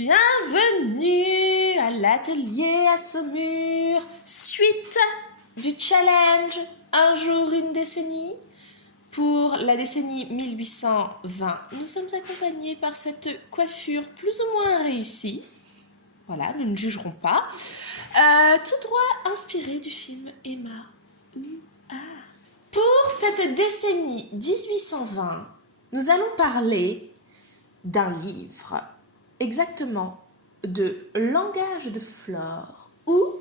Bienvenue à l'atelier à Saumur, suite du challenge Un jour une décennie. Pour la décennie 1820, nous sommes accompagnés par cette coiffure plus ou moins réussie. Voilà, nous ne jugerons pas. Tout droit inspiré du film Emma. Pour cette décennie 1820, nous allons parler d'un livre, exactement de Langage de Flore, ou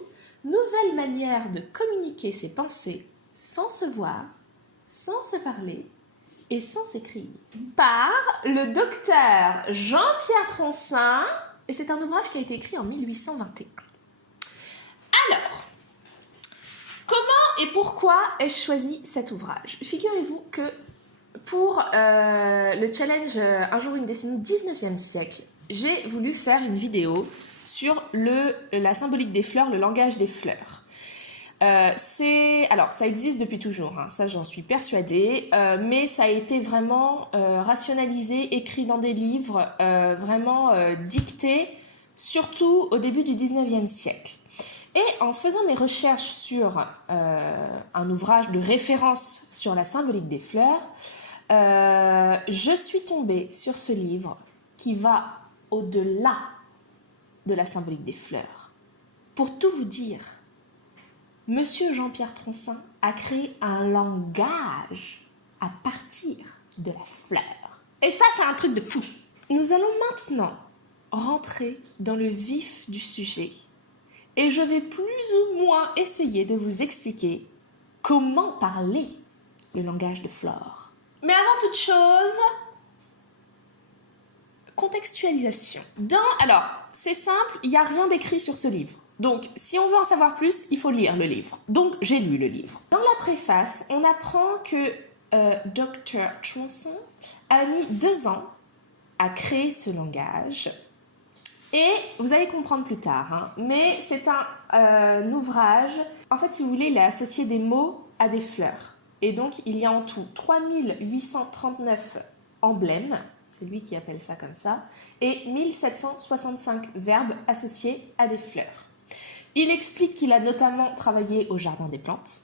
nouvelle manière de communiquer ses pensées sans se voir, sans se parler et sans s'écrire, par le docteur Jean-Pierre Troncin, et c'est un ouvrage qui a été écrit en 1821. Alors, comment et pourquoi ai-je choisi cet ouvrage? Figurez-vous que pour le challenge Un jour une décennie 19e siècle, j'ai voulu faire une vidéo sur la symbolique des fleurs, le langage des fleurs. Alors, ça existe depuis toujours, hein, ça j'en suis persuadée, mais ça a été vraiment rationalisé, écrit dans des livres, vraiment dicté, surtout au début du 19e siècle. Et en faisant mes recherches sur un ouvrage de référence sur la symbolique des fleurs, je suis tombée sur ce livre qui va au-delà de la symbolique des fleurs. Pour tout vous dire, Monsieur Jean-Pierre Troncin a créé un langage à partir de la fleur. Et ça, c'est un truc de fou. Nous allons maintenant rentrer dans le vif du sujet. Et je vais plus ou moins essayer de vous expliquer comment parler le langage de Flore. Mais avant toute chose, contextualisation. Alors, c'est simple, il n'y a rien d'écrit sur ce livre. Donc, si on veut en savoir plus, il faut lire le livre. Donc, j'ai lu le livre. Dans la préface, on apprend que Dr. Troncin a mis 2 ans à créer ce langage. Et vous allez comprendre plus tard, hein, mais c'est un ouvrage, en fait, si vous voulez, il a associé des mots à des fleurs. Et donc, il y a en tout 3839 emblèmes, c'est lui qui appelle ça comme ça, et 1765 verbes associés à des fleurs. Il explique qu'il a notamment travaillé au Jardin des Plantes.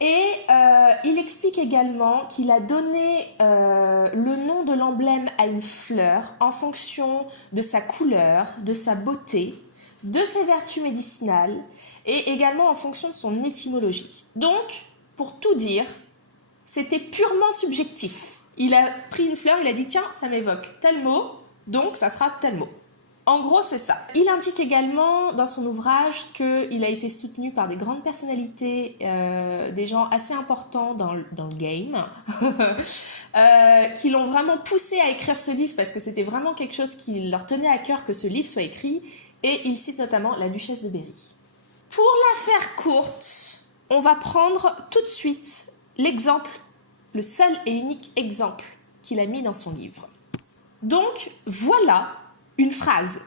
Et il explique également qu'il a donné le nom de l'emblème à une fleur en fonction de sa couleur, de sa beauté, de ses vertus médicinales et également en fonction de son étymologie. Donc, pour tout dire, c'était purement subjectif. Il a pris une fleur, il a dit « Tiens, ça m'évoque tel mot, donc ça sera tel mot ». En gros, c'est ça. Il indique également dans son ouvrage qu'il a été soutenu par des grandes personnalités, des gens assez importants dans le game, qui l'ont vraiment poussé à écrire ce livre parce que c'était vraiment quelque chose qui leur tenait à cœur que ce livre soit écrit. Et il cite notamment la duchesse de Berry. Pour la faire courte, on va prendre tout de suite l'exemple, le seul et unique exemple qu'il a mis dans son livre. Donc, voilà une phrase.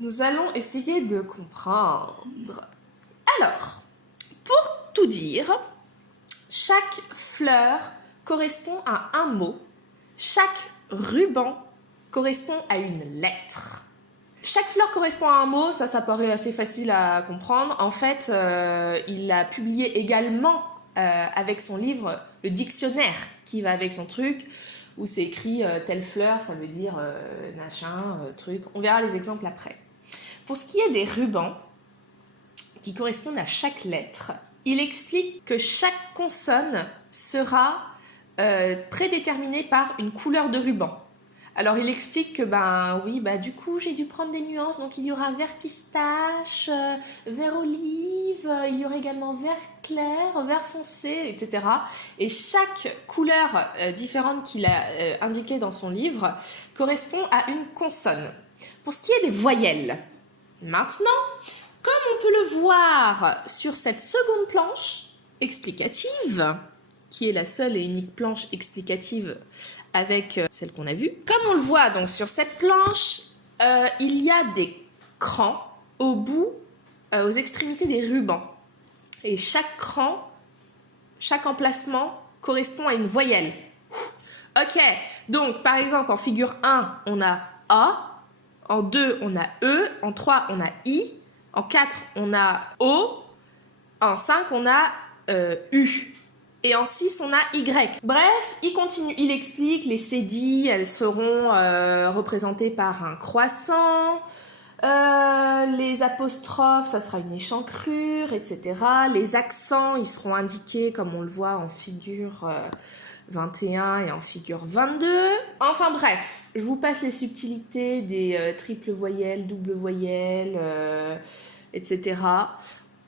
Nous allons essayer de comprendre. Alors, pour tout dire, chaque fleur correspond à un mot, chaque ruban correspond à une lettre. Chaque fleur correspond à un mot, ça paraît assez facile à comprendre. En fait, il a publié également avec son livre le dictionnaire qui va avec son truc, où c'est écrit telle fleur, ça veut dire machin, truc. On verra les exemples après. Pour ce qui est des rubans, qui correspondent à chaque lettre, il explique que chaque consonne sera prédéterminée par une couleur de ruban. Alors il explique que du coup j'ai dû prendre des nuances, donc il y aura vert pistache, vert olive, il y aura également vert clair, vert foncé, etc. Et chaque couleur différente qu'il a indiquée dans son livre correspond à une consonne. Pour ce qui est des voyelles, maintenant, comme on peut le voir sur cette seconde planche explicative, qui est la seule et unique planche explicative avec celle qu'on a vue. Comme on le voit donc sur cette planche, il y a des crans au bout, aux extrémités des rubans. Et chaque cran, chaque emplacement correspond à une voyelle. Ok, donc par exemple en figure 1, on a A, en 2, on a E, en 3, on a I, en 4, on a O, en 5, on a U. Et en 6, on a Y. Bref, il continue, il explique, les cédilles, elles seront représentées par un croissant. Les apostrophes, ça sera une échancrure, etc. Les accents, ils seront indiqués comme on le voit en figure 21 et en figure 22. Enfin bref, je vous passe les subtilités des triples voyelles, doubles voyelles, etc.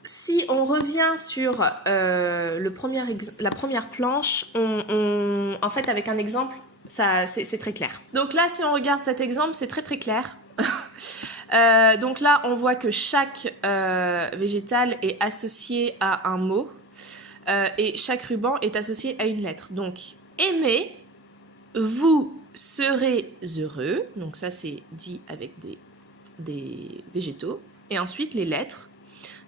Si on revient sur la première planche, en fait avec un exemple, c'est très clair. Donc là, si on regarde cet exemple, c'est très clair. Donc là, on voit que chaque végétal est associé à un mot et chaque ruban est associé à une lettre. Donc, aimez, vous serez heureux. Donc ça, c'est dit avec des végétaux. Et ensuite, les lettres.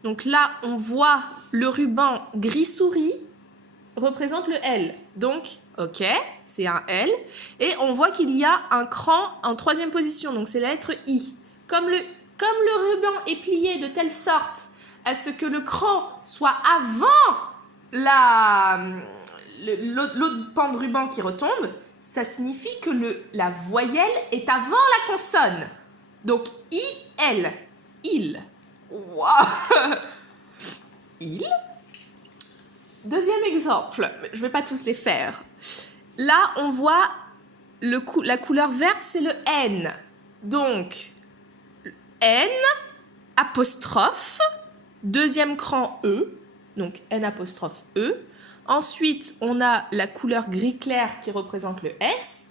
Donc là, on voit le ruban gris souris représente le L. Donc, ok, c'est un L. Et on voit qu'il y a un cran en troisième position. Donc, c'est la lettre I. Comme le ruban est plié de telle sorte à ce que le cran soit avant l'autre pan de ruban qui retombe, ça signifie que la voyelle est avant la consonne. Donc, I-L. Il. Waouh. Il. Deuxième exemple, je ne vais pas tous les faire. Là, on voit la couleur verte, c'est le N. Donc, N, apostrophe, deuxième cran E, donc N apostrophe E. Ensuite, on a la couleur gris clair qui représente le S.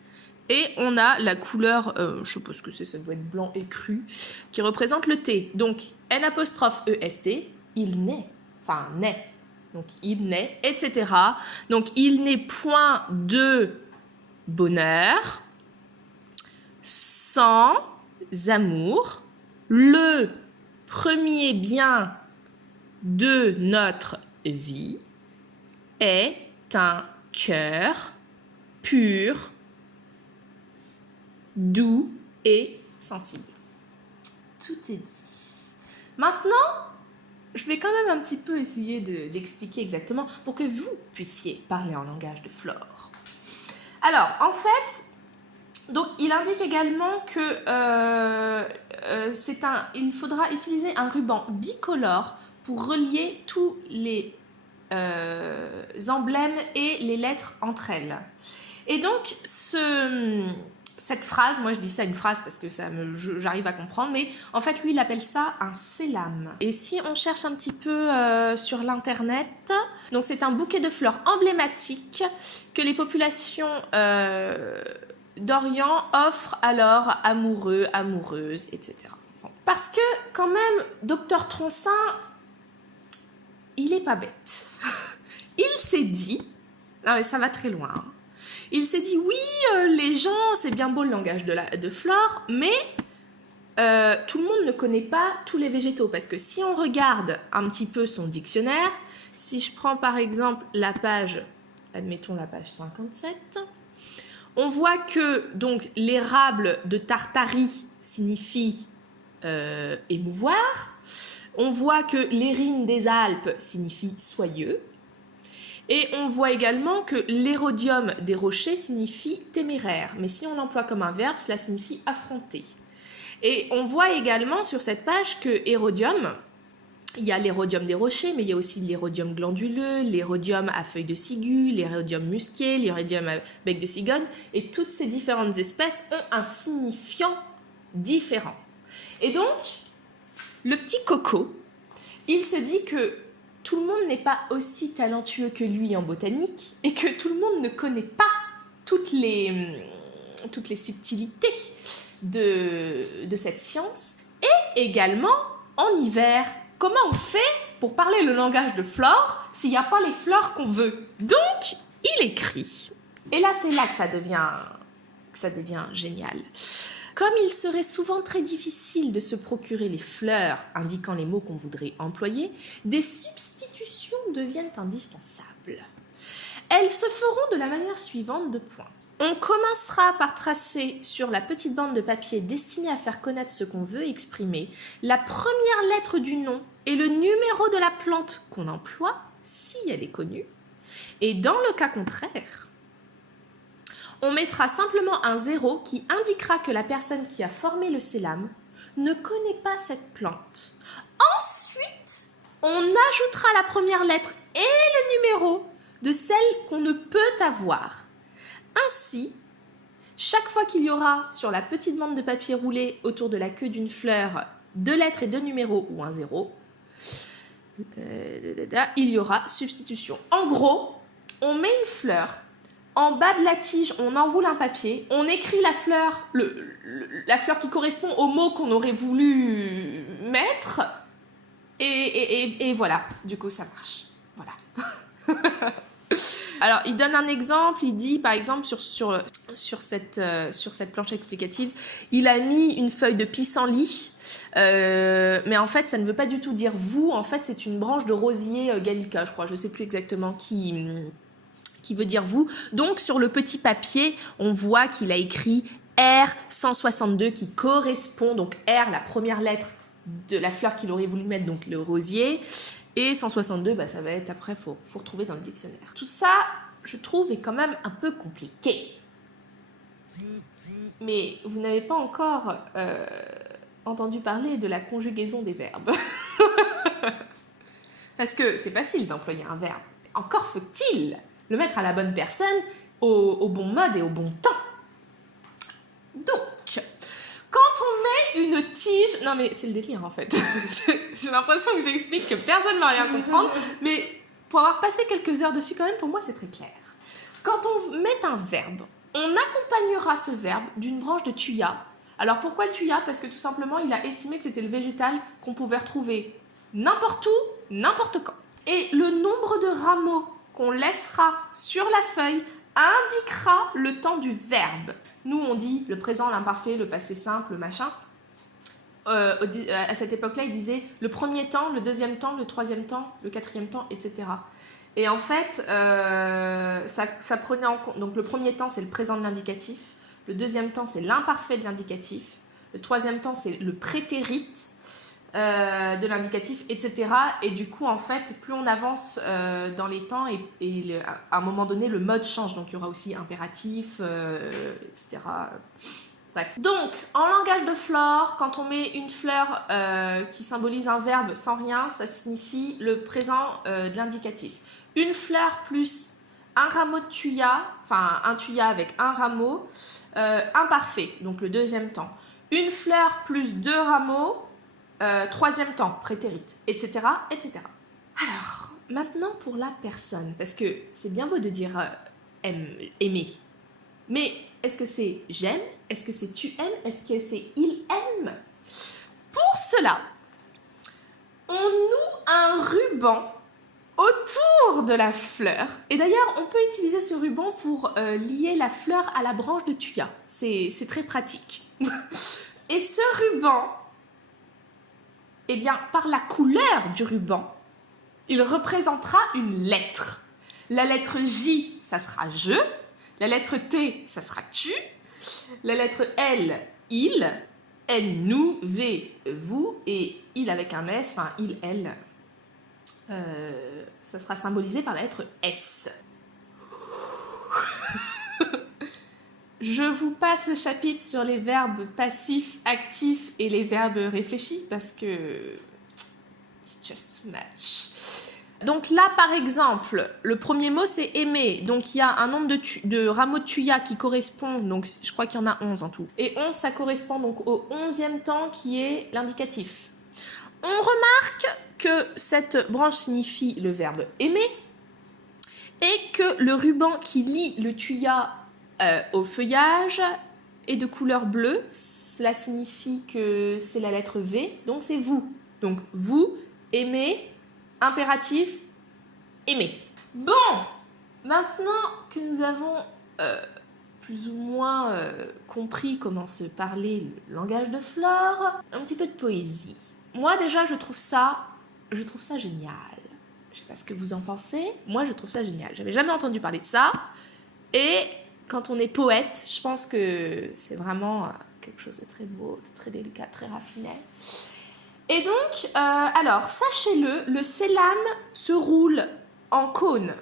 Et on a la couleur, je ne sais pas ce que c'est, ça doit être blanc écru, qui représente le T. Donc, N apostrophe E-S-T, il naît, enfin naît. Donc, il naît, etc. Donc, il n'est point de bonheur, sans amour, le premier bien de notre vie est un cœur pur, doux et sensible. Tout est dit. Maintenant, je vais quand même un petit peu essayer d'expliquer exactement pour que vous puissiez parler en langage de Flore. Alors, en fait, donc, il indique également que il faudra utiliser un ruban bicolore pour relier tous les emblèmes et les lettres entre elles. Et donc, cette phrase, moi je dis ça une phrase parce que j'arrive à comprendre, mais en fait lui il appelle ça un sélam. Et si on cherche un petit peu sur l'internet, donc c'est un bouquet de fleurs emblématique que les populations d'Orient offrent à leurs amoureux, amoureuses, etc. Bon. Parce que quand même, Docteur Troncin, il est pas bête. Il s'est dit, non mais ça va très loin, hein. Il s'est dit, oui, les gens, c'est bien beau le langage de Flore, mais tout le monde ne connaît pas tous les végétaux. Parce que si on regarde un petit peu son dictionnaire, si je prends par exemple la page, admettons la page 57, on voit que donc l'érable de Tartarie signifie émouvoir. On voit que l'érine des Alpes signifie soyeux. Et on voit également que l'érodium des rochers signifie téméraire. Mais si on l'emploie comme un verbe, cela signifie affronter. Et on voit également sur cette page que érodium, il y a l'érodium des rochers, mais il y a aussi l'érodium glanduleux, l'érodium à feuilles de ciguë, l'érodium musqué, l'érodium à bec de cigogne. Et toutes ces différentes espèces ont un signifiant différent. Et donc, le petit coco, il se dit que tout le monde n'est pas aussi talentueux que lui en botanique et que tout le monde ne connaît pas toutes les subtilités de cette science. Et également, en hiver, comment on fait pour parler le langage de Flore s'il n'y a pas les fleurs qu'on veut? Donc, il écrit. Et là, c'est là que ça devient génial. Comme il serait souvent très difficile de se procurer les fleurs indiquant les mots qu'on voudrait employer, des substitutions deviennent indispensables. Elles se feront de la manière suivante de points. On commencera par tracer sur la petite bande de papier destinée à faire connaître ce qu'on veut exprimer la première lettre du nom et le numéro de la plante qu'on emploie, si elle est connue. Et dans le cas contraire, on mettra simplement un 0 qui indiquera que la personne qui a formé le sélam ne connaît pas cette plante. Ensuite, on ajoutera la première lettre et le numéro de celle qu'on ne peut avoir. Ainsi, chaque fois qu'il y aura sur la petite bande de papier roulé autour de la queue d'une fleur 2 lettres et 2 numéros ou un 0, il y aura substitution. En gros, on met une fleur, en bas de la tige, on enroule un papier, on écrit la fleur, la fleur qui correspond au mot qu'on aurait voulu mettre, et voilà, du coup ça marche. Voilà. Alors, il donne un exemple, il dit, par exemple, sur cette planche explicative, il a mis une feuille de pissenlit, mais en fait, ça ne veut pas du tout dire vous, en fait, c'est une branche de rosier gallica, je crois, je ne sais plus exactement qui veut dire vous. Donc, sur le petit papier, on voit qu'il a écrit R162, qui correspond, donc R, la première lettre de la fleur qu'il aurait voulu mettre, donc le rosier, et 162, bah, ça va être après, faut retrouver dans le dictionnaire. Tout ça, je trouve, est quand même un peu compliqué. Mais vous n'avez pas encore entendu parler de la conjugaison des verbes. Parce que c'est facile d'employer un verbe. Encore faut-il le mettre à la bonne personne, au bon mode et au bon temps. Donc, quand on met une tige... Non mais c'est le délire en fait. J'ai l'impression que j'explique que personne ne va rien comprendre, mais pour avoir passé quelques heures dessus quand même, pour moi c'est très clair. Quand on met un verbe, on accompagnera ce verbe d'une branche de thuya. Alors pourquoi le thuya? Parce que tout simplement il a estimé que c'était le végétal qu'on pouvait retrouver n'importe où, n'importe quand. Et le nombre de rameaux qu'on laissera sur la feuille indiquera le temps du verbe. Nous, on dit le présent, l'imparfait, le passé simple, le machin. À cette époque-là, il disait le premier temps, le deuxième temps, le troisième temps, le quatrième temps, etc. Et en fait, ça prenait en compte... Donc, le premier temps, c'est le présent de l'indicatif. Le deuxième temps, c'est l'imparfait de l'indicatif. Le troisième temps, c'est le prétérite de l'indicatif, etc. Et du coup, en fait, plus on avance dans les temps et à un moment donné, le mode change. Donc, il y aura aussi impératif, etc. Bref. Donc, en langage de Flore, quand on met une fleur qui symbolise un verbe sans rien, ça signifie le présent de l'indicatif. Une fleur plus un rameau de thuya, enfin un thuya avec un rameau, imparfait, donc le deuxième temps. Une fleur plus 2 rameaux, troisième temps, prétérite, etc., etc. Alors, maintenant pour la personne, parce que c'est bien beau de dire aimer, mais est-ce que c'est j'aime? Est-ce que c'est tu aimes? Est-ce que c'est il aime? Pour cela, on noue un ruban autour de la fleur. Et d'ailleurs, on peut utiliser ce ruban pour lier la fleur à la branche de thuya. C'est très pratique. Et ce ruban, eh bien, par la couleur du ruban, il représentera une lettre. La lettre J, ça sera je. La lettre T, ça sera tu. La lettre L, il. N, nous. V, vous. Et il avec un S, enfin il, elle, ça sera symbolisé par la lettre S. Je vous passe le chapitre sur les verbes passifs, actifs et les verbes réfléchis parce que it's just too much. Donc là, par exemple, le premier mot, c'est aimer. Donc il y a un nombre de rameaux de thuya qui correspond, donc je crois qu'il y en a 11 en tout. Et 11, ça correspond donc au 11e temps qui est l'indicatif. On remarque que cette branche signifie le verbe aimer et que le ruban qui lie le thuya au feuillage est de couleur bleue. Cela signifie que c'est la lettre V, donc c'est vous. Donc vous, aimez, impératif, aimer. Bon, maintenant que nous avons plus ou moins compris comment se parlait le langage de Flore, un petit peu de poésie. Moi déjà, je trouve ça génial. Je sais pas ce que vous en pensez. Moi, je trouve ça génial. J'avais jamais entendu parler de ça. Et quand on est poète, je pense que c'est vraiment quelque chose de très beau, de très délicat, très raffiné. Et donc, alors, sachez-le, le sélam se roule en cône.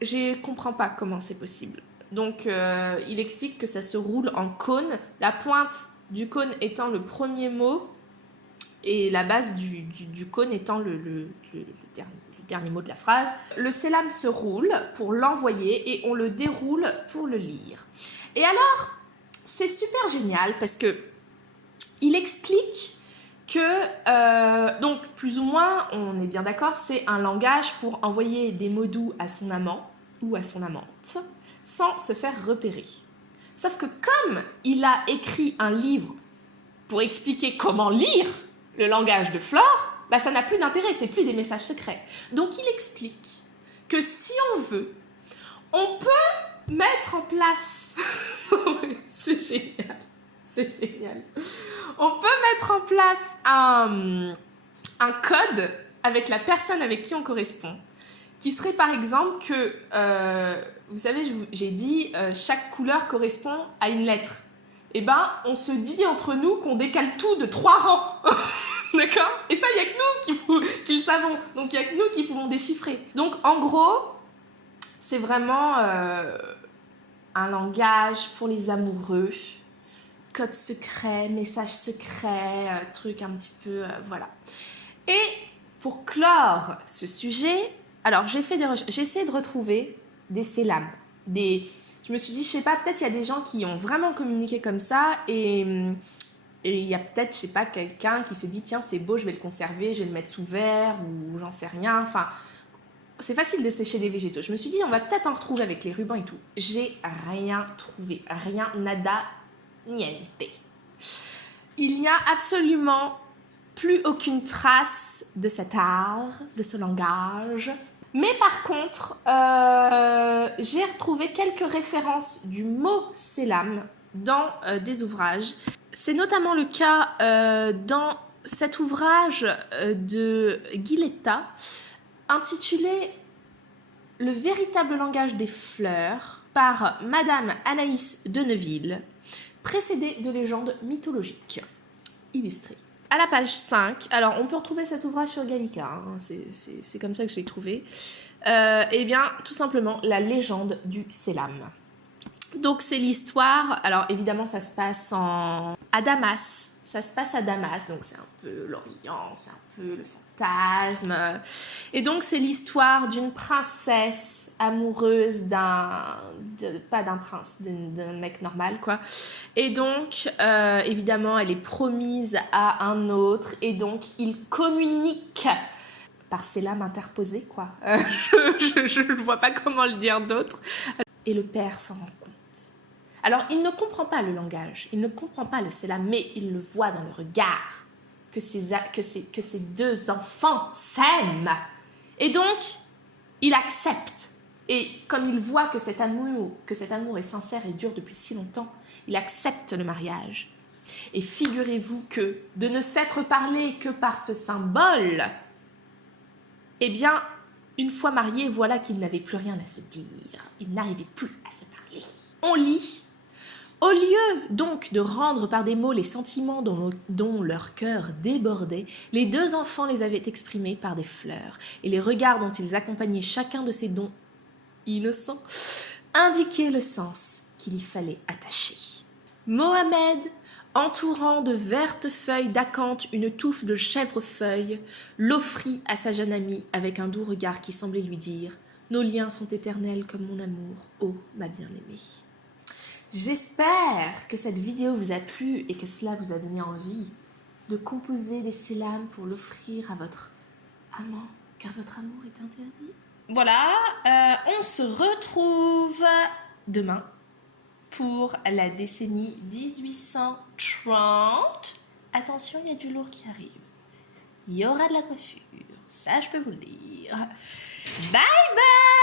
Je comprends pas comment c'est possible. Donc, il explique que ça se roule en cône, la pointe du cône étant le premier mot et la base du cône étant le dernier mot de la phrase. Le sélam se roule pour l'envoyer et on le déroule pour le lire. Et alors, c'est super génial parce que il explique que, donc plus ou moins, on est bien d'accord, c'est un langage pour envoyer des mots doux à son amant ou à son amante sans se faire repérer. Sauf que comme il a écrit un livre pour expliquer comment lire le langage de Flore, bah ça n'a plus d'intérêt, c'est plus des messages secrets. Donc il explique que si on veut, on peut mettre en place... c'est génial, c'est génial. On peut mettre en place un code avec la personne avec qui on correspond, qui serait par exemple que, vous savez, j'ai dit, chaque couleur correspond à une lettre. Eh ben, on se dit entre nous qu'on décale tout de 3 rangs. D'accord? Et ça, il n'y a que nous qui le savons. Donc, il n'y a que nous qui pouvons déchiffrer. Donc, en gros, c'est vraiment un langage pour les amoureux. Code secret, message secret, truc un petit peu... voilà. Et pour clore ce sujet, alors j'ai fait des recherches, j'ai essayé de retrouver des sélams. Je me suis dit, je sais pas, peut-être il y a des gens qui ont vraiment communiqué comme ça et il y a peut-être, je sais pas, quelqu'un qui s'est dit, tiens, c'est beau, je vais le conserver, je vais le mettre sous verre ou j'en sais rien. Enfin, c'est facile de sécher des végétaux. Je me suis dit, on va peut-être en retrouver avec les rubans et tout. J'ai rien trouvé, rien, nada, niente. Il n'y a absolument plus aucune trace de cet art, de ce langage. Mais par contre, j'ai retrouvé quelques références du mot sélam dans des ouvrages. C'est notamment le cas dans cet ouvrage de Guiletta intitulé « Le véritable langage des fleurs » par Madame Anaïs de Neuville, précédé de légendes mythologiques illustrées. À la page 5, alors on peut retrouver cet ouvrage sur Gallica, hein, c'est comme ça que je l'ai trouvé. Eh bien, tout simplement, la légende du sélam. Donc c'est l'histoire, alors évidemment ça se passe à Damas, ça se passe à Damas, donc c'est un peu l'Orient, c'est un peu le fantasme. Et donc c'est l'histoire d'une princesse amoureuse pas d'un prince, d'un mec normal quoi. Et donc évidemment elle est promise à un autre et donc il communique par ses lames interposées quoi. Je ne vois pas comment le dire d'autre. Et le père s'en rend compte. Alors, il ne comprend pas le langage, il ne comprend pas le sélam, mais il le voit dans le regard que ces deux enfants s'aiment. Et donc, il accepte. Et comme il voit que cet amour est sincère et dure depuis si longtemps, il accepte le mariage. Et figurez-vous que de ne s'être parlé que par ce symbole, eh bien, une fois mariés, voilà qu'ils n'avaient plus rien à se dire. Ils n'arrivaient plus à se parler. On lit. Au lieu donc de rendre par des mots les sentiments dont leur cœur débordait, les deux enfants les avaient exprimés par des fleurs, et les regards dont ils accompagnaient chacun de ces dons innocents indiquaient le sens qu'il y fallait attacher. Mohamed, entourant de vertes feuilles d'acanthe une touffe de chèvrefeuille, l'offrit à sa jeune amie avec un doux regard qui semblait lui dire « Nos liens sont éternels comme mon amour, ô ma bien-aimée ». J'espère que cette vidéo vous a plu et que cela vous a donné envie de composer des sélams pour l'offrir à votre amant, car votre amour est interdit. Voilà, on se retrouve demain pour la décennie 1830. Attention, il y a du lourd qui arrive. Il y aura de la coiffure, ça je peux vous le dire. Bye bye!